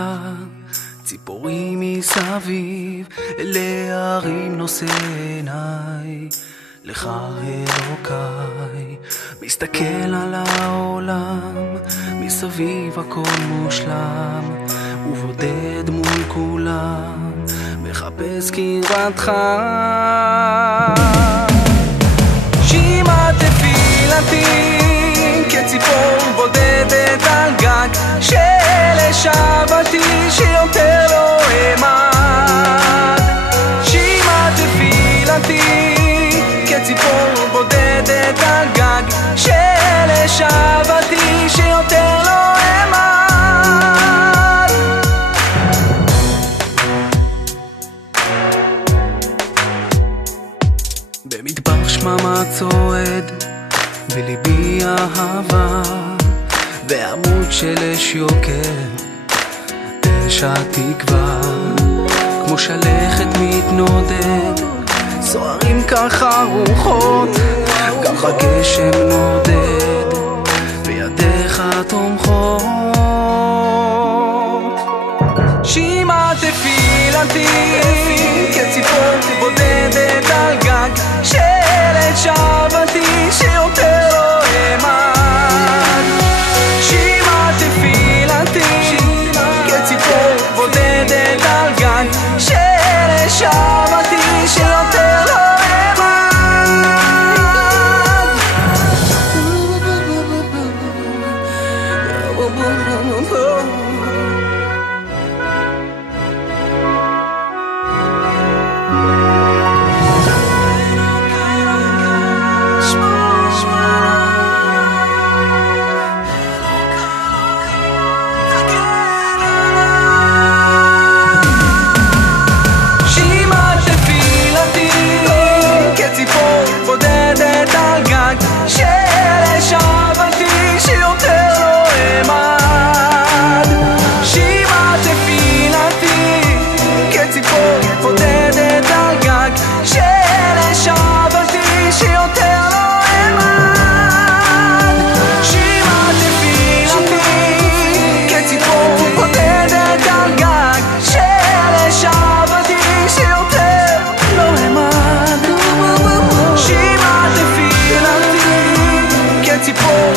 לילה, ציפורים מסביב, להרים נושא עיניי, לך אלוקיי. מסתכל על העולם, מסביב הכל מושלם, ובודד מול כולם, מחפש קרבתך. שמע תפילתי כציפור בודדת על גג שלשבתי, שיותר לא אמד. שמע תפילתי כציפור בודדת על גג שלשבתי, שיותר לא אמד. במטבח שממה צועד, בליבי אהבה, ועמוד של אש יוקר, אש התקווה, כמו שלכת מתנודד, סוערים ככה רוחות, גם בגשם נודד, וידיך תומכות. שמע תפילתי כציפור בודדת על גג שלשבתי, שיותר לא אמד. שמע תפילתי כציפור בודדת על גג שלשבתי, שיותר לא ציפור